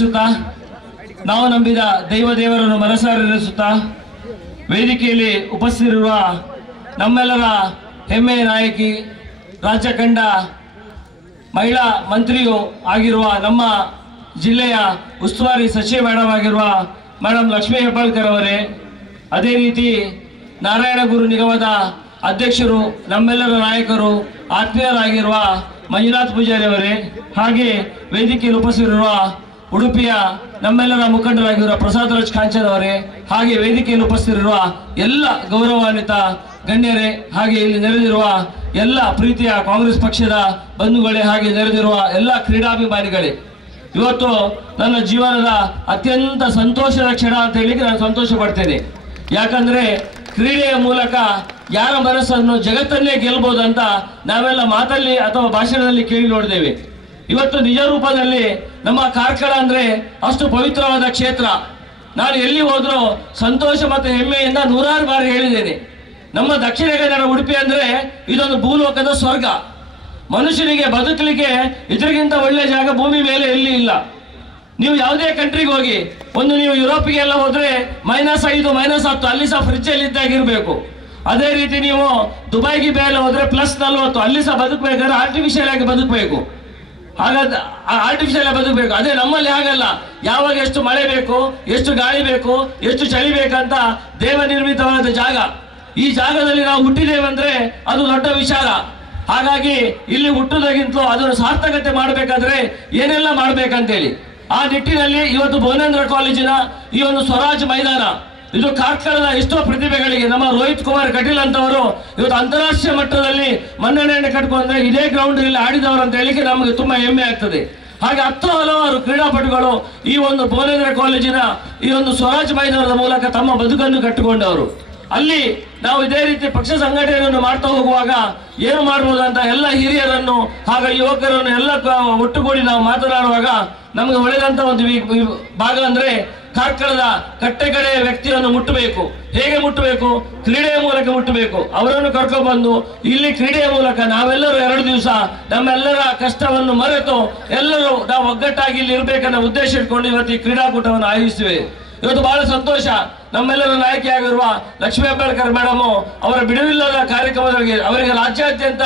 ಸಲ್ಲಿಸುತ್ತಾ ನಾವು ನಂಬಿದ ದೈವ ದೇವರನ್ನು ಮನಸಾರೆನಿಸುತ್ತಾ ವೇದಿಕೆಯಲ್ಲಿ ಉಪಸ್ಥಿತಿರುವ ನಮ್ಮೆಲ್ಲರ ಹೆಮ್ಮೆಯ ನಾಯಕಿ, ರಾಜ್ಯ ಕಂಡ ಮಹಿಳಾ ಮಂತ್ರಿಯೂ ಆಗಿರುವ ನಮ್ಮ ಜಿಲ್ಲೆಯ ಉಸ್ತುವಾರಿ ಸಚಿವ ಮೇಡಮ್ ಆಗಿರುವ ಮೇಡಮ್ ಲಕ್ಷ್ಮೀ ಹೆಬ್ಬಾಳ್ಕರ್ ಅವರೇ, ಅದೇ ರೀತಿ ನಾರಾಯಣ ಗುರು ನಿಗಮದ ಅಧ್ಯಕ್ಷರು, ನಮ್ಮೆಲ್ಲರ ನಾಯಕರು, ಆತ್ಮೀಯರಾಗಿರುವ ಮಂಜುನಾಥ್ ಪೂಜಾರಿ ಅವರೇ, ಹಾಗೆ ವೇದಿಕೆಯಲ್ಲಿ ಉಪಸ್ಥಿತಿರುವ ಉಡುಪಿಯ ನಮ್ಮೆಲ್ಲರ ಮುಖಂಡರಾಗಿರುವ ಪ್ರಸಾದ್ ರಾಜ್ ಕಾಂಚನ್ ಅವರೇ, ಹಾಗೆ ವೇದಿಕೆಯಲ್ಲಿ ಉಪಸ್ಥಿತರಿರುವ ಎಲ್ಲ ಗೌರವಾನ್ವಿತ ಗಣ್ಯರೇ, ಹಾಗೆ ಇಲ್ಲಿ ನೆರೆದಿರುವ ಎಲ್ಲ ಪ್ರೀತಿಯ ಕಾಂಗ್ರೆಸ್ ಪಕ್ಷದ ಬಂಧುಗಳೇ, ಹಾಗೆ ನೆರೆದಿರುವ ಎಲ್ಲ ಕ್ರೀಡಾಭಿಮಾನಿಗಳೇ. ಇವತ್ತು ನನ್ನ ಜೀವನದ ಅತ್ಯಂತ ಸಂತೋಷದ ಕ್ಷಣ ಅಂತ ಹೇಳಿಕ್ಕೆ ನಾನು ಸಂತೋಷ ಪಡ್ತೇನೆ. ಯಾಕಂದ್ರೆ ಕ್ರೀಡೆಯ ಮೂಲಕ ಯಾರ ಮನಸ್ಸನ್ನು ಜಗತ್ತನ್ನೇ ಗೆಲ್ಬಹುದು ಅಂತ ನಾವೆಲ್ಲ ಮಾತಲ್ಲಿ ಅಥವಾ ಭಾಷಣದಲ್ಲಿ ಕೇಳಿ ನೋಡಿದ್ದೇವೆ. ಇವತ್ತು ನಿಜ ರೂಪದಲ್ಲಿ ನಮ್ಮ ಕಾರ್ಕಳ ಅಂದ್ರೆ ಅಷ್ಟು ಪವಿತ್ರವಾದ ಕ್ಷೇತ್ರ. ನಾನು ಎಲ್ಲಿ ಹೋದರೂ ಸಂತೋಷ ಮತ್ತು ಹೆಮ್ಮೆಯಿಂದ ನೂರಾರು ಬಾರಿ ಹೇಳಿದ್ದೇನೆ. ನಮ್ಮ ದಕ್ಷಿಣ ಕನ್ನಡ ಉಡುಪಿ ಅಂದ್ರೆ ಇದೊಂದು ಭೂಲೋಕದ ಸ್ವರ್ಗ. ಮನುಷ್ಯನಿಗೆ ಬದುಕಲಿಕ್ಕೆ ಇದರಿಗಿಂತ ಒಳ್ಳೆ ಜಾಗ ಭೂಮಿ ಮೇಲೆ ಎಲ್ಲಿ ಇಲ್ಲ. ನೀವು ಯಾವುದೇ ಕಂಟ್ರಿಗೆ ಹೋಗಿ, ಒಂದು ನೀವು ಯುರೋಪಿಗೆ ಎಲ್ಲ ಹೋದ್ರೆ ಮೈನಸ್ ಐದು ಮೈನಸ್ ಹತ್ತು, ಅಲ್ಲಿ ಸಹ ಫ್ರಿಜ್ ಅಲ್ಲಿ ಇದ್ದಾಗಿರ್ಬೇಕು. ಅದೇ ರೀತಿ ನೀವು ದುಬೈಗೆ ಮೇಲೆ ಹೋದ್ರೆ ಪ್ಲಸ್ ನಲ್ವತ್ತು, ಅಲ್ಲಿ ಸಹ ಬದುಕಬೇಕಾದ್ರೆ ಆರ್ಟಿಫಿಷಿಯಲ್ ಆಗಿ ಬದುಕಬೇಕು. ಹಾಗಾದ್ರೆ ಆರ್ಟಿಫಿಷಿಯಲ್ ಬದುಕಬೇಕು. ಅದೇ ನಮ್ಮಲ್ಲಿ ಹಾಗಲ್ಲ. ಯಾವಾಗ ಎಷ್ಟು ಮಳೆ ಬೇಕು, ಎಷ್ಟು ಗಾಳಿ ಬೇಕು, ಎಷ್ಟು ಚಳಿ ಬೇಕಂತ ದೇವ ನಿರ್ಮಿತವಾದ ಜಾಗ. ಈ ಜಾಗದಲ್ಲಿ ನಾವು ಹುಟ್ಟಿದ್ದೇವಂದ್ರೆ ಅದು ದೊಡ್ಡ ವಿಚಾರ ಹಾಗಾಗಿ ಇಲ್ಲಿ ಹುಟ್ಟುವುದಕ್ಕಿಂತಲೂ ಅದನ್ನು ಸಾರ್ಥಕತೆ ಮಾಡಬೇಕಾದ್ರೆ ಏನೆಲ್ಲ ಮಾಡ್ಬೇಕಂತೇಳಿ. ಆ ನಿಟ್ಟಿನಲ್ಲಿ ಇವತ್ತು ಭುವನೇಂದ್ರ ಕಾಲೇಜಿನ ಈ ಒಂದು ಸ್ವರಾಜ್ ಮೈದಾನ ಇದು ಕಾರ್ಕಳದ ಎಷ್ಟೋ ಪ್ರತಿಭೆಗಳಿಗೆ ನಮ್ಮ ರೋಹಿತ್ ಕುಮಾರ್ ಕಟೀಲ್ ಅಂತವರು ಇವತ್ತು ಅಂತಾರಾಷ್ಟ್ರೀಯ ಮಟ್ಟದಲ್ಲಿ ಮನ್ನಣೆಯನ್ನು ಕಟ್ಕೊಂಡ್ರೆ ಇದೇ ಗ್ರೌಂಡ್ ಇಲ್ಲಿ ಆಡಿದವರು ಅಂತ ಹೇಳಿಕೆ ನಮಗೆ ತುಂಬಾ ಹೆಮ್ಮೆ ಆಗ್ತದೆ. ಹಾಗೆ ಹತ್ತು ಹಲವಾರು ಕ್ರೀಡಾಪಟುಗಳು ಈ ಒಂದು ಭುವನೇಂದ್ರ ಕಾಲೇಜಿನ ಈ ಒಂದು ಸ್ವರಾಜ್ ಮೈದಾನದ ಮೂಲಕ ತಮ್ಮ ಬದುಕನ್ನು ಕಟ್ಟಿಕೊಂಡವರು. ಅಲ್ಲಿ ನಾವು ಇದೇ ರೀತಿ ಪಕ್ಷ ಸಂಘಟನೆಯನ್ನು ಮಾಡ್ತಾ ಹೋಗುವಾಗ ಏನು ಮಾಡ್ಬೋದು ಅಂತ ಎಲ್ಲ ಹಿರಿಯರನ್ನು ಹಾಗೆ ಯುವಕರನ್ನು ಎಲ್ಲ ಒಟ್ಟುಗೂಡಿ ನಾವು ಮಾತನಾಡುವಾಗ ನಮಗೆ ಒಳ್ಳೆದಂತ ಒಂದು ಭಾಗ ಅಂದ್ರೆ ಕಾರ್ಕಳದ ಕಟ್ಟೆಕಡೆಯ ವ್ಯಕ್ತಿಯನ್ನು ಮುಟ್ಟಬೇಕು. ಹೇಗೆ ಮುಟ್ಟಬೇಕು? ಕ್ರೀಡೆಯ ಮೂಲಕ ಮುಟ್ಟಬೇಕು. ಅವರನ್ನು ಕರ್ಕೊಂಡ್ಬಂದು ಇಲ್ಲಿ ಕ್ರೀಡೆಯ ಮೂಲಕ ನಾವೆಲ್ಲರೂ ಎರಡು ದಿವಸ ನಮ್ಮೆಲ್ಲರ ಕಷ್ಟವನ್ನು ಮರೆತು ಎಲ್ಲರೂ ನಾವು ಒಗ್ಗಟ್ಟಾಗಿ ಇಲ್ಲಿ ಇರಬೇಕನ್ನೋ ಉದ್ದೇಶ ಇಟ್ಕೊಂಡು ಇವತ್ತು ಈ ಕ್ರೀಡಾಕೂಟವನ್ನು ಆಯೋಜಿಸಿವೆ. ಇವತ್ತು ಬಹಳ ಸಂತೋಷ. ನಮ್ಮೆಲ್ಲರ ನಾಯಕಿಯಾಗಿರುವ ಲಕ್ಷ್ಮೀ ಹೆಬ್ಬಾಳ್ಕರ್ ಮೇಡಮ್ ಅವರ ಬಿಡುವಿಲ್ಲದ ಕಾರ್ಯಕ್ರಮದವರಿಗೆ ಅವರಿಗೆ ರಾಜ್ಯಾದ್ಯಂತ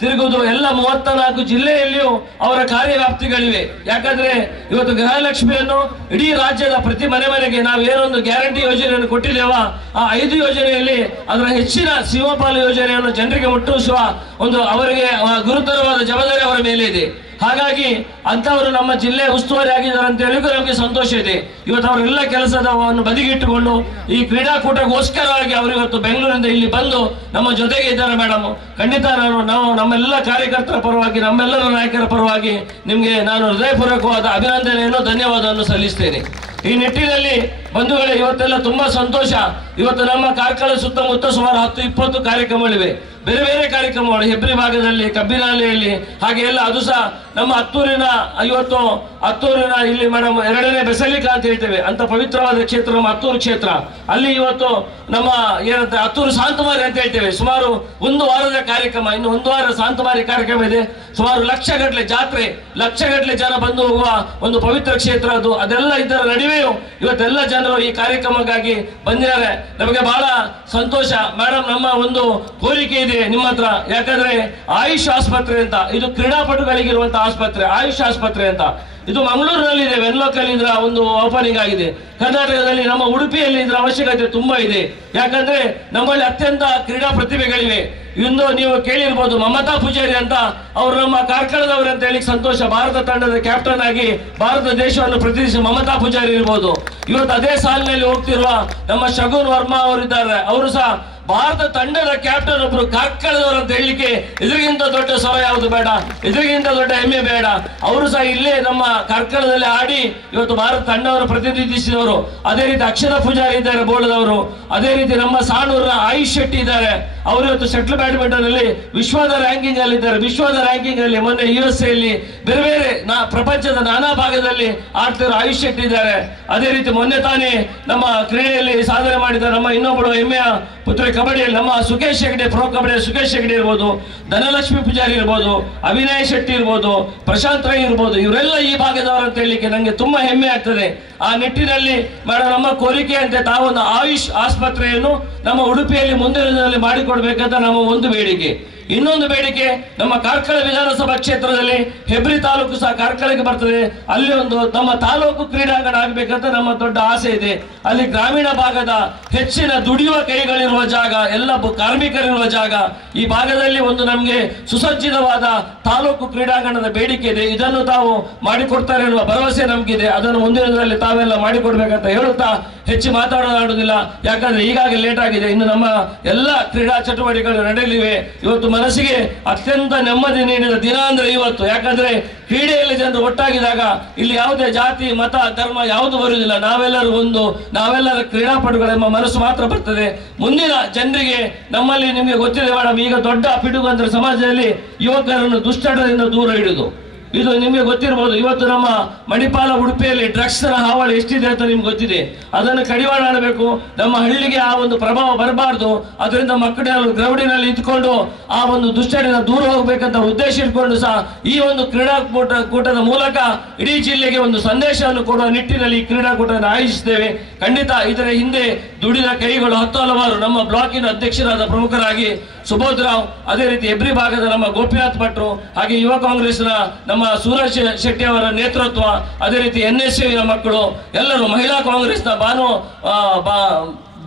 ತಿರುಗುವುದು ಎಲ್ಲ ಮೂವತ್ತ ನಾಲ್ಕು ಜಿಲ್ಲೆಯಲ್ಲಿಯೂ ಅವರ ಕಾರ್ಯವ್ಯಾಪ್ತಿಗಳಿವೆ. ಯಾಕಂದ್ರೆ ಇವತ್ತು ಗೃಹಲಕ್ಷ್ಮಿಯನ್ನು ಇಡೀ ರಾಜ್ಯದ ಪ್ರತಿ ಮನೆ ಮನೆಗೆ ನಾವು ಏನೊಂದು ಗ್ಯಾರಂಟಿ ಯೋಜನೆಯನ್ನು ಕೊಟ್ಟಿದ್ದೇವ ಆ ಐದು ಯೋಜನೆಯಲ್ಲಿ ಅದರ ಹೆಚ್ಚಿನ ಸಿಂಹಪಾಲ ಯೋಜನೆಯನ್ನು ಜನರಿಗೆ ಮುಟ್ಟಿಸುವ ಒಂದು ಅವರಿಗೆ ಗುರುತರವಾದ ಜವಾಬ್ದಾರಿ ಅವರ ಮೇಲೆ ಇದೆ ಹಾಗಾಗಿ ಅಂತವರು ನಮ್ಮ ಜಿಲ್ಲೆ ಉಸ್ತುವಾರಿ ಆಗಿದ್ದಾರೆ ಅಂತ ಹೇಳಿದ್ರು ನಮಗೆ ಸಂತೋಷ ಇದೆ. ಇವತ್ತು ಅವರೆಲ್ಲ ಕೆಲಸದವನ್ನು ಬದಿಗಿಟ್ಟುಕೊಂಡು ಈ ಕ್ರೀಡಾಕೂಟಕ್ಕೋಸ್ಕರವಾಗಿ ಅವರು ಇವತ್ತು ಬೆಂಗಳೂರಿಂದ ಇಲ್ಲಿ ಬಂದು ನಮ್ಮ ಜೊತೆಗೆ ಇದ್ದಾರೆ ಮೇಡಮ್. ಖಂಡಿತ ನಾನು, ನಾವು ನಮ್ಮೆಲ್ಲ ಕಾರ್ಯಕರ್ತರ ಪರವಾಗಿ, ನಮ್ಮೆಲ್ಲರ ನಾಯಕರ ಪರವಾಗಿ ನಿಮಗೆ ನಾನು ಹೃದಯಪೂರ್ವಕವಾದ ಅಭಿನಂದನೆಯನ್ನು, ಧನ್ಯವಾದವನ್ನು ಸಲ್ಲಿಸ್ತೇನೆ. ಈ ನಿಟ್ಟಿನಲ್ಲಿ ಬಂಧುಗಳೇ, ಇವತ್ತೆಲ್ಲ ತುಂಬಾ ಸಂತೋಷ. ಇವತ್ತು ನಮ್ಮ ಕಾರ್ಕಳ ಸುತ್ತಮುತ್ತ ಸುಮಾರು ಹತ್ತು, ಇಪ್ಪತ್ತು ಕಾರ್ಯಕ್ರಮಗಳಿವೆ. ಬೇರೆ ಬೇರೆ ಕಾರ್ಯಕ್ರಮಗಳು ಹೆಬ್ರಿ ಭಾಗದಲ್ಲಿ ಕಬ್ಬಿನಾಲೆಯಲ್ಲಿ ಹಾಗೆ ಎಲ್ಲ ಅದು ಸಹ ನಮ್ಮ ಹತ್ತೂರಿನ ಇವತ್ತು ಹತ್ತೂರಿನ ಇಲ್ಲಿ ಮೇಡಮ್ ಎರಡನೇ ಬೆಸಲಿಕ ಅಂತ ಹೇಳ್ತೇವೆ. ಅಂತ ಪವಿತ್ರವಾದ ಕ್ಷೇತ್ರ ನಮ್ಮ ಹತ್ತೂರು ಕ್ಷೇತ್ರ. ಅಲ್ಲಿ ಇವತ್ತು ನಮ್ಮ ಏನಂತ ಹತ್ತೂರು ಶಾಂತಮಾರಿ ಅಂತ ಹೇಳ್ತೇವೆ. ಸುಮಾರು ಒಂದು ವಾರದ ಕಾರ್ಯಕ್ರಮ, ಇನ್ನು ಒಂದು ವಾರ ಶಾಂತಮಾರಿ ಕಾರ್ಯಕ್ರಮ ಇದೆ. ಸುಮಾರು ಲಕ್ಷಗಟ್ಟಲೆ ಜಾತ್ರೆ, ಲಕ್ಷಗಟ್ಟಲೆ ಜನ ಬಂದು ಹೋಗುವ ಒಂದು ಪವಿತ್ರ ಕ್ಷೇತ್ರ ಅದು. ಅದೆಲ್ಲ ಇದರ ನಡುವೆಯೂ ಇವತ್ತೆಲ್ಲ ಜನರು ಈ ಕಾರ್ಯಕ್ರಮಕ್ಕಾಗಿ ಬಂದಿದ್ದಾರೆ. ನಮಗೆ ಬಹಳ ಸಂತೋಷ. ಮೇಡಮ್ ನಮ್ಮ ಒಂದು ಕೋರಿಕೆ ಇದೆ ನಿಮ್ಮ ಹತ್ರ. ಯಾಕಂದ್ರೆ ಆಯುಷ್ ಆಸ್ಪತ್ರೆ ಅಂತ. ಇದು ಕ್ರೀಡಾಪಟುಗಳಿಗಿರುವಂತ ಆಸ್ಪತ್ರೆ, ಆಯುಷ್ ಆಸ್ಪತ್ರೆ ಅಂತ. ಇದು ಮಂಗಳೂರಿನಲ್ಲಿ ಇದೆ ವೆನ್ಲೋಕಲ್ಲಿ ಇದರ ಒಂದು ಓಪನಿಂಗ್ ಆಗಿದೆ. ಕರ್ನಾಟಕದಲ್ಲಿ ನಮ್ಮ ಉಡುಪಿಯಲ್ಲಿ ಇದರ ಅವಶ್ಯಕತೆ ತುಂಬಾ ಇದೆ. ಯಾಕಂದ್ರೆ ನಮ್ಮಲ್ಲಿ ಅತ್ಯಂತ ಕ್ರೀಡಾ ಪ್ರತಿಭೆಗಳಿವೆ. ಇಂದು ನೀವು ಕೇಳಿರ್ಬೋದು, ಮಮತಾ ಪೂಜಾರಿ ಅಂತ ಅವರು ನಮ್ಮ ಕಾರ್ಕಳದವರು ಅಂತ ಹೇಳಿ ಸಂತೋಷ. ಭಾರತ ತಂಡದ ಕ್ಯಾಪ್ಟನ್ ಆಗಿ ಭಾರತ ದೇಶವನ್ನು ಪ್ರತಿನಿಧಿಸಿ ಮಮತಾ ಪೂಜಾರಿ ಇರ್ಬೋದು. ಇವತ್ತು ಅದೇ ಸಾಲಿನಲ್ಲಿ ಹೋಗ್ತಿರುವ ನಮ್ಮ ಶಗುನ್ ವರ್ಮಾ ಅವರಿದ್ದಾರೆ. ಅವರು ಸಹ ಭಾರತ ತಂಡದ ಕ್ಯಾಪ್ಟನ್ ಒಬ್ರು ಕಾರ್ಕಳದವರು ಅಂತ ಹೇಳಲಿಕ್ಕೆ ಇದರಿಗಿಂತ ದೊಡ್ಡ ಸಭ ಯಾವುದು ಬೇಡ. ಇದರಿಗಿಂತ ದೊಡ್ಡ ಹೆಮ್ಮೆ ಬೇಡ. ಅವರು ಸಹ ಇಲ್ಲೇ ನಮ್ಮ ಕಾರ್ಕಳದಲ್ಲಿ ಆಡಿ ಇವತ್ತು ಭಾರತ ತಂಡವರು ಪ್ರತಿನಿಧಿಸಿದವರು. ಅದೇ ರೀತಿ ಅಕ್ಷರ ಪೂಜಾರಿ ಇದ್ದಾರೆ ಬೋಳದವರು ಅದೇ ರೀತಿ ನಮ್ಮ ಸಾಣೂರಿನ ಆಯುಷ್ ಶೆಟ್ಟಿ ಇದ್ದಾರೆ. ಅವರು ಇವತ್ತು ಶಟ್ಲ್ ಬ್ಯಾಡ್ಮಿಂಟನ್ ಅಲ್ಲಿ ವಿಶ್ವದ ರ್ಯಾಂಕಿಂಗ್ ಅಲ್ಲಿ ಇದ್ದಾರೆ ವಿಶ್ವದ ರ್ಯಾಂಕಿಂಗ್ ಅಲ್ಲಿ ಮೊನ್ನೆ ಯು ಎಸ್ ಅಲ್ಲಿ ಬೇರೆ ಬೇರೆ ನಾ ಪ್ರಪಂಚದ ನಾನಾ ಭಾಗದಲ್ಲಿ ಆಡ್ತಿರೋ ಆಯುಷ್ ಶೆಟ್ಟಿ ಇದ್ದಾರೆ. ಅದೇ ರೀತಿ ಮೊನ್ನೆ ತಾನೇ ನಮ್ಮ ಕ್ರೀಡೆಯಲ್ಲಿ ಸಾಧನೆ ಮಾಡಿದ ನಮ್ಮ ಇನ್ನೊಬ್ಬರು ಹೆಮ್ಮೆಯ ಪುತ್ರ ಕಬಡ್ಡಿಯಲ್ಲಿ ನಮ್ಮ ಸುಖೇಶ್ ಹೆಗಡೆ, ಪ್ರೋ ಕಬಡ್ಡಿ ಸುಖೇಶ್ ಹೆಗಡೆ ಇರ್ಬೋದು, ಧನಲಕ್ಷ್ಮಿ ಪೂಜಾರಿ ಇರ್ಬೋದು, ಅವಿನಯ್ ಶೆಟ್ಟಿ ಇರ್ಬೋದು, ಪ್ರಶಾಂತ್ ರೈ ಇರ್ಬೋದು, ಇವರೆಲ್ಲ ಈ ಭಾಗದವರು ಅಂತ ಹೇಳಲಿಕ್ಕೆ ನನಗೆ ತುಂಬಾ ಹೆಮ್ಮೆ ಆಗ್ತದೆ. ಆ ನಿಟ್ಟಿನಲ್ಲಿ ಮೇಡಮ್ ನಮ್ಮ ಕೋರಿಕೆಯಂತೆ ತಾವೊಂದು ಆಯುಷ್ ಆಸ್ಪತ್ರೆಯನ್ನು ನಮ್ಮ ಉಡುಪಿಯಲ್ಲಿ ಮುಂದಿನ ದಿನದಲ್ಲಿ ಮಾಡಿಕೊಡ್ಬೇಕಂತ ನಮ್ಮ ಒಂದು ಬೇಡಿಕೆ. ಇನ್ನೊಂದು ಬೇಡಿಕೆ, ನಮ್ಮ ಕಾರ್ಕಳ ವಿಧಾನಸಭಾ ಕ್ಷೇತ್ರದಲ್ಲಿ ಹೆಬ್ರಿ ತಾಲೂಕು ಸಹ ಕಾರ್ಕಳಕ್ಕೆ ಬರ್ತದೆ. ಅಲ್ಲಿ ಒಂದು ನಮ್ಮ ತಾಲೂಕು ಕ್ರೀಡಾಂಗಣ ಆಗಬೇಕಂತ ನಮ್ಮ ದೊಡ್ಡ ಆಸೆ ಇದೆ. ಅಲ್ಲಿ ಗ್ರಾಮೀಣ ಭಾಗದ ಹೆಚ್ಚಿನ ದುಡಿಯುವ ಕೈಗಳಿರುವ ಜಾಗ, ಎಲ್ಲ ಕಾರ್ಮಿಕರಿರುವ ಜಾಗ, ಈ ಭಾಗದಲ್ಲಿ ಒಂದು ನಮಗೆ ಸುಸಜ್ಜಿತವಾದ ತಾಲೂಕು ಕ್ರೀಡಾಂಗಣದ ಬೇಡಿಕೆ ಇದೆ. ಇದನ್ನು ತಾವು ಮಾಡಿಕೊಡ್ತಾರೆ ಎನ್ನುವ ಭರವಸೆ ನಮಗಿದೆ. ಅದನ್ನು ಮುಂದಿನ ದಿನದಲ್ಲಿ ತಾವೆಲ್ಲ ಮಾಡಿಕೊಡ್ಬೇಕಂತ ಹೇಳುತ್ತಾ ಹೆಚ್ಚು ಮಾತಾಡೋದಾಡುವುದಿಲ್ಲ ಯಾಕಂದ್ರೆ ಈಗಾಗಲೇ ಲೇಟ್ ಆಗಿದೆ. ಇನ್ನು ನಮ್ಮ ಎಲ್ಲ ಕ್ರೀಡಾ ಚಟುವಟಿಕೆಗಳು ನಡೆಯಲಿವೆ. ಇವತ್ತು ಮನಸ್ಸಿಗೆ ಅತ್ಯಂತ ನೆಮ್ಮದಿ ನೀಡಿದ ದಿನ ಅಂದರೆ ಇವತ್ತು. ಯಾಕಂದ್ರೆ ಕ್ರೀಡೆಯಲ್ಲಿ ಜನರು ಒಟ್ಟಾಗಿದಾಗ ಇಲ್ಲಿ ಯಾವುದೇ ಜಾತಿ, ಮತ, ಧರ್ಮ ಯಾವುದು ಬರುವುದಿಲ್ಲ. ನಾವೆಲ್ಲರೂ ಒಂದು, ನಾವೆಲ್ಲರ ಕ್ರೀಡಾಪಟುಗಳೆಂಬ ಮನಸ್ಸು ಮಾತ್ರ ಬರ್ತದೆ. ಮುಂದಿನ ಜನರಿಗೆ ನಮ್ಮಲ್ಲಿ ನಿಮಗೆ ಗೊತ್ತಿದೆ, ಮೇಡಮ್, ಈಗ ದೊಡ್ಡ ಪಿಡುಗು ಅಂದ್ರೆ ಸಮಾಜದಲ್ಲಿ ಯುವಕರನ್ನು ದುಷ್ಟಡದಿಂದ ದೂರ ಇಡುದು ಇದು ನಿಮಗೆ ಗೊತ್ತಿರಬಹುದು ಇವತ್ತು ನಮ್ಮ ಮಣಿಪಾಲ ಉಡುಪಿಯಲ್ಲಿ ಡ್ರಗ್ಸ್ನ ಹಾವಳಿ ಎಷ್ಟಿದೆ ಅಂತ ನಿಮ್ಗೆ ಗೊತ್ತಿದೆ. ಅದನ್ನು ಕಡಿವಾಣ ಮಾಡಬೇಕು ನಮ್ಮ ಹಳ್ಳಿಗೆ ಆ ಒಂದು ಪ್ರಭಾವ ಬರಬಾರ್ದು. ಅದರಿಂದ ಮಕ್ಕಳು ಗ್ರೌಂಡಿನಲ್ಲಿ ನಿಂತ್ಕೊಂಡು ಆ ಒಂದು ದುಶ್ಚಟದಿಂದ ದೂರ ಹೋಗ್ಬೇಕಂತ ಉದ್ದೇಶ ಇಟ್ಕೊಂಡು ಸಹ ಈ ಒಂದು ಕ್ರೀಡಾಕೂಟ, ಕೂಟದ ಮೂಲಕ ಇಡೀ ಜಿಲ್ಲೆಗೆ ಒಂದು ಸಂದೇಶವನ್ನು ಕೊಡುವ ನಿಟ್ಟಿನಲ್ಲಿ ಈ ಕ್ರೀಡಾಕೂಟವನ್ನು ಆಯೋಜಿಸಿದ್ದೇವೆ ಖಂಡಿತ ಇದರ ಹಿಂದೆ ದುಡಿದ ಕೈಗಳು ಹತ್ತು ಹಲವಾರು ನಮ್ಮ ಬ್ಲಾಕಿನ ಅಧ್ಯಕ್ಷರಾದ ಪ್ರಮುಖರಾಗಿ ಸುಬೋಧ್ ರಾವ್, ಅದೇ ರೀತಿ ಎಬ್ರಿ ಭಾಗದ ನಮ್ಮ ಗೋಪಿನಾಥ್ ಭಟ್ರು, ಹಾಗೆ ಯುವ ಕಾಂಗ್ರೆಸ್ನ ನಮ್ಮ ಸೂರಜ್ ಶೆಟ್ಟಿ ಅವರ ನೇತೃತ್ವ, ಅದೇ ರೀತಿ ಎನ್ ಎಸ್ ಯುವಿನ ಮಕ್ಕಳು, ಎಲ್ಲರೂ ಮಹಿಳಾ ಕಾಂಗ್ರೆಸ್ನ ಭಾನು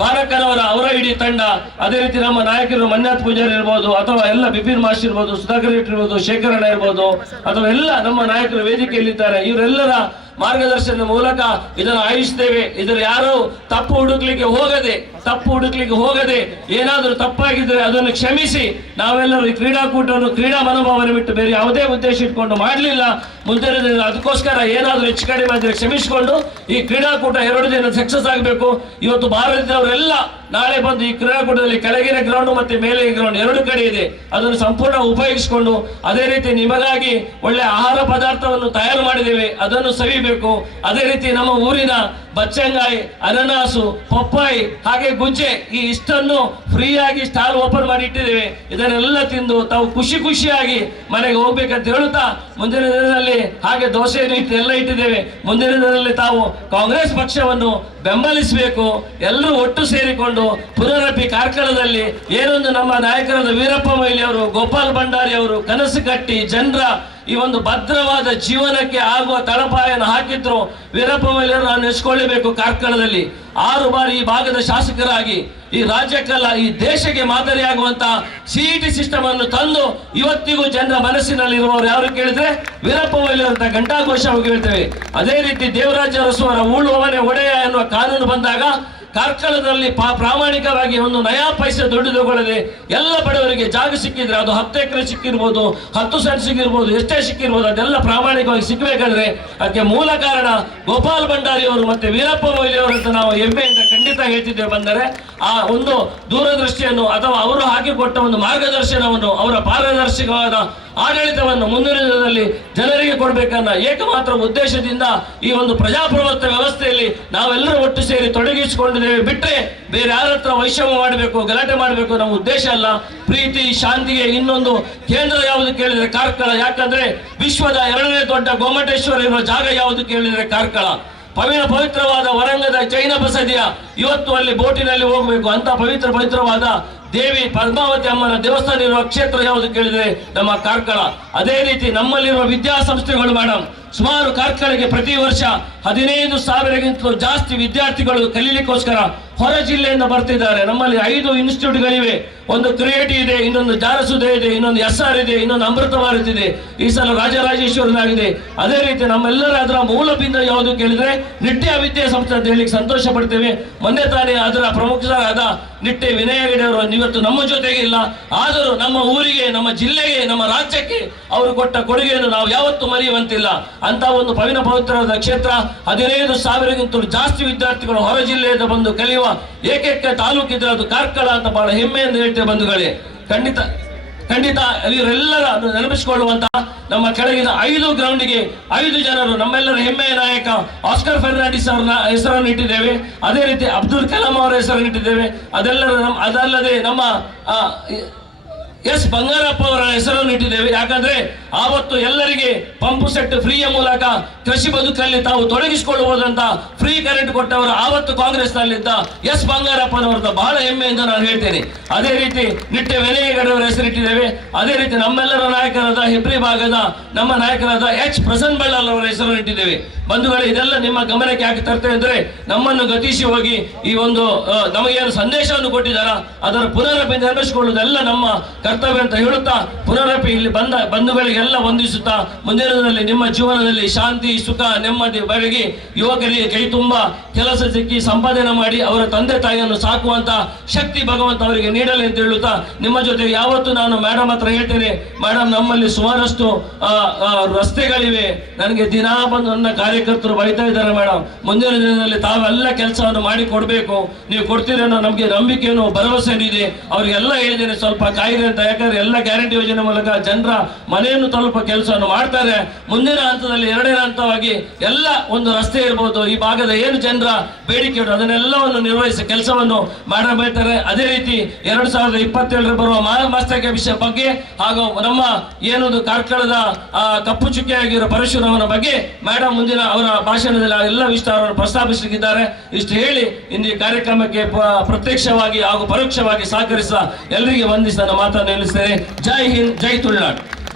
ಬಾರಕರವರ ಅವರ ಇಡೀ ತಂಡ, ಅದೇ ರೀತಿ ನಮ್ಮ ನಾಯಕರು ಮಂಜಾತ್ ಪೂಜಾರಿ ಇರ್ಬೋದು, ಅಥವಾ ಎಲ್ಲ ಬಿಪಿನ್ ಮಾಸ್ ಇರ್ಬೋದು, ಸುಧಾಕರ್ ಇರ್ಬೋದು ಶೇಖರಣ್ಣ ಇರ್ಬೋದು, ಅಥವಾ ಎಲ್ಲ ನಮ್ಮ ನಾಯಕರು ವೇದಿಕೆಯಲ್ಲಿದ್ದಾರೆ, ಇವರೆಲ್ಲರ ಮಾರ್ಗದರ್ಶನದ ಮೂಲಕ ಇದನ್ನು ಆಯಿಸ್ತೇವೆ ಇದರ ಯಾರು ತಪ್ಪು ಹುಡುಕ್ಲಿಕ್ಕೆ ಹೋಗದೆ, ತಪ್ಪು ಹುಡುಕ್ಲಿಕ್ಕೆ ಹೋಗದೆ, ಏನಾದರೂ ತಪ್ಪಾಗಿದ್ದರೆ ಅದನ್ನು ಕ್ಷಮಿಸಿ. ನಾವೆಲ್ಲರೂ ಈ ಕ್ರೀಡಾಕೂಟವನ್ನು, ಕ್ರೀಡಾ ಮನೋಭಾವನೆ ಬಿಟ್ಟು ಬೇರೆ ಯಾವುದೇ ಉದ್ದೇಶ ಇಟ್ಕೊಂಡು ಮಾಡಲಿಲ್ಲ. ದಿನ ಅದಕ್ಕೋಸ್ಕರ ಏನಾದರೂ ಹೆಚ್ಚು ಕಡಿಮೆ ಆದರೆ ಕ್ಷಮಿಸಿಕೊಂಡು ಈ ಕ್ರೀಡಾಕೂಟ ಎರಡು ದಿನ ಸಕ್ಸಸ್ ಆಗಬೇಕು. ಇವತ್ತು ಭಾರತದವರೆಲ್ಲ ನಾಳೆ ಬಂದು ಈ ಕ್ರೀಡಾಕೂಟದಲ್ಲಿ ಕೆಳಗಿನ ಗ್ರೌಂಡ್ ಮತ್ತೆ ಮೇಲೆ ಗ್ರೌಂಡ್ ಎರಡು ಕಡೆ ಇದೆ. ಅದನ್ನು ಸಂಪೂರ್ಣ ಉಪಯೋಗಿಸಿಕೊಂಡು ಅದೇ ರೀತಿ ನಿಮಗಾಗಿ ಒಳ್ಳೆ ಆಹಾರ ಪದಾರ್ಥವನ್ನು ತಯಾರು ಮಾಡಿದ್ದೇವೆ. ಅದನ್ನು ಸವಿಬೇಕು. ಅದೇ ರೀತಿ ನಮ್ಮ ಊರಿನ ಬಚ್ಚಂಗಾಯಿ, ಅನನಾಸು, ಪಪ್ಪಾಯಿ ಹಾಗೆ ಗುಜ್ಜೆ ಈ ಇಷ್ಟನ್ನು ಫ್ರೀಯಾಗಿ ಸ್ಟಾಲ್ ಓಪನ್ ಮಾಡಿ ಇಟ್ಟಿದ್ದೇವೆ. ಇದನ್ನೆಲ್ಲ ತಿಂದು ತಾವು ಖುಷಿ ಖುಷಿಯಾಗಿ ಮನೆಗೆ ಹೋಗ್ಬೇಕಂತ ಹೇಳುತ್ತಾ ಮುಂದಿನ ದಿನದಲ್ಲಿ ಹಾಗೆ ದೋಸೆಯನ್ನು ಇಟ್ಟು ಎಲ್ಲ ಇಟ್ಟಿದ್ದೇವೆ. ಮುಂದಿನ ದಿನದಲ್ಲಿ ತಾವು ಕಾಂಗ್ರೆಸ್ ಪಕ್ಷವನ್ನು ಬೆಂಬಲಿಸಬೇಕು. ಎಲ್ಲರೂ ಒಟ್ಟು ಸೇರಿಕೊಂಡು ಪುನರಪಿ ಕಾರ್ಕಳದಲ್ಲಿ ಏನೊಂದು ನಮ್ಮ ನಾಯಕರಾದ ವೀರಪ್ಪ ಮೊಯ್ಲಿ ಅವರು ಗೋಪಾಲ್ ಭಂಡಾರಿ ಅವರು ಕನಸು ಕಟ್ಟಿ, ಜನರ ಈ ಒಂದು ಭದ್ರವಾದ ಜೀವನಕ್ಕೆ ಆಗುವ ತಳಪಾಯನ ಹಾಕಿದ್ರು ವೀರಪ್ಪ ಮೊಯ್ಲಿ ನಾನು ನೆನೆಸ್ಕೊಳ್ಳಬೇಕು ಕಾರ್ಕಳದಲ್ಲಿ. ಆರು ಬಾರಿ ಈ ಭಾಗದ ಶಾಸಕರಾಗಿ ಈ ರಾಜ್ಯಕ್ಕಲ್ಲ ಈ ದೇಶಕ್ಕೆ ಮಾದರಿಯಾಗುವಂತ ಸಿಇಟಿ ಸಿಸ್ಟಮ್ ಅನ್ನು ತಂದು ಇವತ್ತಿಗೂ ಜನರ ಮನಸ್ಸಿನಲ್ಲಿರುವವರು ಯಾರು ಕೇಳಿದ್ರೆ ವೀರಪ್ಪ ಮೊಯ್ಲಿ ಅಂತ ಘಂಟಾಘೋಷವಾಗಿ ಹೇಳ್ತೇವೆ ಅದೇ ರೀತಿ ದೇವರಾಜ ಅರಸು ಅವರ ಉಳುವವನೇ ಒಡೆಯ ಎನ್ನುವ ಕಾನೂನು ಬಂದಾಗ ಕಾರ್ಕಳದಲ್ಲಿ ಪ್ರಾಮಾಣಿಕವಾಗಿ ಒಂದು ನಯಾ ಪೈಸೆ ದುಡ್ಡು ತಗೊಳ್ಳದೆ ಎಲ್ಲ ಬಡವರಿಗೆ ಜಾಗ ಸಿಕ್ಕಿದ್ರೆ ಅದು ಹತ್ತು ಎಕರೆ ಸಿಕ್ಕಿರ್ಬೋದು, ಹತ್ತು ಸೆಂಟ್ ಸಿಕ್ಕಿರ್ಬೋದು, ಎಷ್ಟೇ ಸಿಕ್ಕಿರ್ಬೋದು, ಅದೆಲ್ಲ ಪ್ರಾಮಾಣಿಕವಾಗಿ ಸಿಕ್ಕಬೇಕಾದ್ರೆ ಅದಕ್ಕೆ ಮೂಲ ಕಾರಣ ಗೋಪಾಲ್ ಭಂಡಾರಿ ಅವರು ಮತ್ತೆ ವೀರಪ್ಪ ಮೊಯ್ಲಿ ಅವರು ಅಂತ ನಾವು ಹೆಮ್ಮೆಯಿಂದ ಖಂಡಿತ ಹೇಳ್ತಿದ್ದೇವೆ ಬಂದರೆ, ಆ ಒಂದು ದೂರದೃಷ್ಟಿಯನ್ನು ಅಥವಾ ಅವರು ಹಾಕಿಕೊಟ್ಟ ಒಂದು ಮಾರ್ಗದರ್ಶನವನ್ನು, ಅವರ ಪಾರದರ್ಶಕವಾದ ಆಡಳಿತವನ್ನು ಮುಂದಿನ ದಿನದಲ್ಲಿ ಜನರಿಗೆ ಕೊಡಬೇಕನ್ನ ಏಕಮಾತ್ರ ಉದ್ದೇಶದಿಂದ ಈ ಒಂದು ಪ್ರಜಾಪ್ರಭುತ್ವ ವ್ಯವಸ್ಥೆಯಲ್ಲಿ ನಾವೆಲ್ಲರೂ ಒಟ್ಟು ಸೇರಿ ತೊಡಗಿಸಿಕೊಂಡಿದ್ದೇವೆ. ಬಿಟ್ಟರೆ ಬೇರೆ ಯಾರ ಹತ್ರ ವೈಷಮ್ಯ ಮಾಡಬೇಕು, ಗಲಾಟೆ ಮಾಡಬೇಕು ನಮ್ಮ ಉದ್ದೇಶ ಅಲ್ಲ. ಪ್ರೀತಿ, ಶಾಂತಿಗೆ ಇನ್ನೊಂದು ಕೇಂದ್ರ ಯಾವುದು ಕೇಳಿದರೆ ಕಾರ್ಕಳ. ಯಾಕಂದ್ರೆ ವಿಶ್ವದ ಎರಡನೇ ದೊಡ್ಡ ಗೋಮಟೇಶ್ವರ ಇರುವ ಜಾಗ ಯಾವುದು ಕೇಳಿದರೆ ಕಾರ್ಕಳ. ಪವಿತ್ರ ಪವಿತ್ರವಾದ ವರಂಗದ ಜೈನ ಬಸದಿಯ ಇವತ್ತು ಅಲ್ಲಿ ಬೋಟಿನಲ್ಲಿ ಹೋಗಬೇಕು. ಅಂತ ಪವಿತ್ರ ಪವಿತ್ರವಾದ ದೇವಿ ಪದ್ಮಾವತಿ ಅಮ್ಮನ ದೇವಸ್ಥಾನ ಇರುವ ಕ್ಷೇತ್ರ ಯಾವುದು ಕೇಳಿದ್ರೆ ನಮ್ಮ ಕಾರ್ಕಳ. ಅದೇ ರೀತಿ ನಮ್ಮಲ್ಲಿರುವ ವಿದ್ಯಾಸಂಸ್ಥೆಗಳು ಮೇಡಮ್ ಸುಮಾರು ಕಾರ್ಕಳಗೆ ಪ್ರತಿ ವರ್ಷ ಹದಿನೈದು ಸಾವಿರಕ್ಕಿಂತಲೂ ಜಾಸ್ತಿ ವಿದ್ಯಾರ್ಥಿಗಳು ಕಲೀಲಿಕ್ಕೋಸ್ಕರ ಹೊರ ಜಿಲ್ಲೆಯಿಂದ ಬರ್ತಿದ್ದಾರೆ. ನಮ್ಮಲ್ಲಿ ಐದು ಇನ್ಸ್ಟಿಟ್ಯೂಟ್ಗಳಿವೆ. ಒಂದು ಕ್ರಿಯೇಟಿ ಇದೆ, ಇನ್ನೊಂದು ಜಾರಸುದ ಇದೆ, ಇನ್ನೊಂದು ಎಸ್ ಆರ್ ಇದೆ, ಇನ್ನೊಂದು ಅಮೃತ ಭಾರತ್ ಇದೆ. ಈ ಸಲ ರಾಜರಾಜೇಶ್ವರನಾಗಿದೆ. ಅದೇ ರೀತಿ ನಮ್ಮೆಲ್ಲರ ಅದರ ಮೂಲ ಯಾವುದು ಕೇಳಿದ್ರೆ ನಿಟ್ಟೆ ವಿದ್ಯಾ ಸಂಸ್ಥೆ ಅಂತ ಹೇಳಿ ಸಂತೋಷ ಪಡ್ತೇವೆ. ಮೊನ್ನೆ ತಾನೇ ಅದರ ಪ್ರಮುಖರಾದ ನಿಟ್ಟೆ ವಿನಯ ಹೆಗಡೆ ಇವತ್ತು ನಮ್ಮ ಜೊತೆಗೆ ಇಲ್ಲ. ಆದರೂ ನಮ್ಮ ಊರಿಗೆ, ನಮ್ಮ ಜಿಲ್ಲೆಗೆ, ನಮ್ಮ ರಾಜ್ಯಕ್ಕೆ ಅವರು ಕೊಟ್ಟ ಕೊಡುಗೆಯನ್ನು ನಾವು ಯಾವತ್ತೂ ಮರೆಯುವಂತಿಲ್ಲ. ಅಂತ ಒಂದು ಪವಿನ ಪವಿತ್ರವಾದ ಕ್ಷೇತ್ರ ಹದಿನೈದು ಸಾವಿರಕ್ಕಿಂತಲೂ ಜಾಸ್ತಿ ವಿದ್ಯಾರ್ಥಿಗಳು ಹೊರ ಜಿಲ್ಲೆಯಿಂದ ಬಂದು ಕಲಿಯುವ ಏಕೈಕ ತಾಲೂಕಿದ್ರೆ ಅದು ಕಾರ್ಕಳ ಅಂತ ಬಹಳ ಹೆಮ್ಮೆಯಿಂದ ಹೇಳ್ತೇವೆ ಬಂಧುಗಳೇ. ಖಂಡಿತ ಖಂಡಿತ ಇವರೆಲ್ಲರ ನೆನಪಿಸಿಕೊಳ್ಳುವಂತಹ ನಮ್ಮ ಕೆಳಗಿನ ಐದು ಗ್ರೌಂಡಿಗೆ ಐದು ಜನರು, ನಮ್ಮೆಲ್ಲರ ಹೆಮ್ಮೆಯ ನಾಯಕ ಆಸ್ಕರ್ ಫೆರ್ನಾಂಡಿಸ್ ಅವರ ಹೆಸರನ್ನು ಇಟ್ಟಿದ್ದೇವೆ. ಅದೇ ರೀತಿ ಅಬ್ದುಲ್ ಕಲಾಂ ಅವರ ಹೆಸರನ್ನು ಇಟ್ಟಿದ್ದೇವೆ. ಅದೆಲ್ಲರ ಅದಲ್ಲದೆ ನಮ್ಮ ಎಸ್ ಬಂಗಾರಪ್ಪ ಅವರ ಹೆಸರನ್ನು ಇಟ್ಟಿದ್ದೇವೆ. ಯಾಕಂದ್ರೆ ಆವತ್ತು ಎಲ್ಲರಿಗೆ ಪಂಪು ಸೆಟ್ ಫ್ರೀಯ ಮೂಲಕ ಕೃಷಿ ಬದುಕಲ್ಲಿ ತಾವು ತೊಡಗಿಸಿಕೊಳ್ಳಬಹುದಂತ ಫ್ರೀ ಕರೆಂಟ್ ಕೊಟ್ಟವರು ಆವತ್ತು ಕಾಂಗ್ರೆಸ್ನಲ್ಲಿದ್ದ ಎಸ್ ಬಂಗಾರಪ್ಪನವರದ ಬಹಳ ಎಂದು ನಾನು ಹೇಳ್ತೇನೆ. ಅದೇ ರೀತಿ ನಿಟ್ಟೆ ವೆನೆಯಗಡವರ ಹೆಸರಿಟ್ಟಿದ್ದೇವೆ ಅದೇ ರೀತಿ ನಮ್ಮೆಲ್ಲರ ನಾಯಕರಾದ ಹೆಬ್ರಿ ಭಾಗದ ನಮ್ಮ ನಾಯಕರಾದ ಎಚ್ ಪ್ರಸನ್ನ ಬಳ್ಳಾಲ್ ಅವರ ಹೆಸರನ್ನು ಇಟ್ಟಿದ್ದೇವೆ. ಬಂಧುಗಳೇ, ಇದೆಲ್ಲ ನಿಮ್ಮ ಗಮನಕ್ಕೆ ಯಾಕೆ ತರ್ತೇವೆ ಅಂದ್ರೆ ನಮ್ಮನ್ನು ಗತಿಸಿ ಹೋಗಿ ಈ ಒಂದು ನಮಗೇನು ಸಂದೇಶವನ್ನು ಕೊಟ್ಟಿದ್ದಾರ, ಅದರ ಪುನರಪಿ ನೆನಪಿಸಿಕೊಳ್ಳುವುದೆಲ್ಲ ನಮ್ಮ ಕರ್ತವ್ಯ ಅಂತ ಹೇಳುತ್ತಾ ಪುನರಪಿ ಇಲ್ಲಿ ಬಂದ ಬಂಧುಗಳಿಗೆಲ್ಲ ವಂದಿಸುತ್ತಾ, ಮುಂದಿನ ನಿಮ್ಮ ಜೀವನದಲ್ಲಿ ಶಾಂತಿ, ಸುಖ, ನೆಮ್ಮದಿ, ಬೆಳಗಿ, ಯುವಕರಿಗೆ ಕೈ ತುಂಬ ಕೆಲಸ ಸಿಕ್ಕಿ ಸಂಪಾದನೆ ಮಾಡಿ ಅವರ ತಂದೆ ತಾಯಿಯನ್ನು ಸಾಕುವಂತ ಶಕ್ತಿ ಭಗವಂತ ಅವರಿಗೆ ನೀಡಲಿ ಅಂತ ಹೇಳುತ್ತಾ, ನಿಮ್ಮ ಜೊತೆ ಯಾವತ್ತು ನಾನು ಮೇಡಮ್ ಹತ್ರ ಹೇಳ್ತೇನೆ ಮೇಡಮ್ ನಮ್ಮಲ್ಲಿ ಸುಮಾರಷ್ಟು ರಸ್ತೆಗಳಿವೆ, ನನಗೆ ದಿನಾ ಬಂದು ನನ್ನ ಕಾರ್ಯಕರ್ತರು ಬೈತಾ ಇದ್ದಾರೆ ಮೇಡಮ್. ಮುಂದಿನ ದಿನದಲ್ಲಿ ತಾವೆಲ್ಲ ಕೆಲಸವನ್ನು ಮಾಡಿ ಕೊಡಬೇಕು. ನೀವು ಕೊಡ್ತೀರೇನೋ ನಮಗೆ ನಂಬಿಕೆನೋ ಭರವಸೆ ಇದೆ ಅವ್ರಿಗೆಲ್ಲ ಹೇಳಿದ್ದೇನೆ, ಸ್ವಲ್ಪ ಕಾಯಿರಿ ಅಂತ. ಯಾಕಂದ್ರೆ ಎಲ್ಲ ಗ್ಯಾರಂಟಿ ಯೋಜನೆ ಮೂಲಕ ಜನರ ಮನೆಯನ್ನು ತಲುಪುವ ಕೆಲಸವನ್ನು ಮಾಡ್ತಾರೆ. ಮುಂದಿನ ಹಂತದಲ್ಲಿ ಎರಡನೇ ಹಂತವಾಗಿ ಎಲ್ಲ ಒಂದು ರಸ್ತೆ ಇರ್ಬೋದು. ಈ ಭಾಗದ ಏನು ಜನರ ಬೇಡಿಕೆ ಅದನ್ನೆಲ್ಲವನ್ನು ನಿರ್ವಹಿಸಿ ಕೆಲಸವನ್ನು ಮಾಡಬೇಕಾರೆ ಅದೇ ರೀತಿ ಎರಡ್ ಸಾವಿರದ ಇಪ್ಪತ್ತೇಳರ ಬರುವ ಮಹಾಮಸ್ತಕ ವಿಷಯ ಬಗ್ಗೆ ಹಾಗೂ ನಮ್ಮ ಏನೊಂದು ಕಾರ್ಕಳದ ಕಪ್ಪು ಚುಕ್ಕೆಯಾಗಿರೋ ಪರಶುರಾಮನ ಬಗ್ಗೆ ಮೇಡಮ್ ಮುಂದಿನ ಅವರ ಭಾಷಣದಲ್ಲಿ ಎಲ್ಲ ವಿಸ್ತಾರವನ್ನು ಪ್ರಸ್ತಾಪಿಸಲಿಕ್ಕಿದ್ದಾರೆ ಇಷ್ಟು ಹೇಳಿ ಇಂದು ಈ ಕಾರ್ಯಕ್ರಮಕ್ಕೆ ಪ್ರತ್ಯಕ್ಷವಾಗಿ ಹಾಗೂ ಪರೋಕ್ಷವಾಗಿ ಸಹಕರಿಸಿದ ಎಲ್ಲರಿಗೆ ವಂದಿಸಿದ ಮಾತನ್ನು ನಿಲ್ಲಿಸ್ತೇನೆ. ಜೈ ಹಿಂದ್, ಜೈ ತುಳುನಾಡು.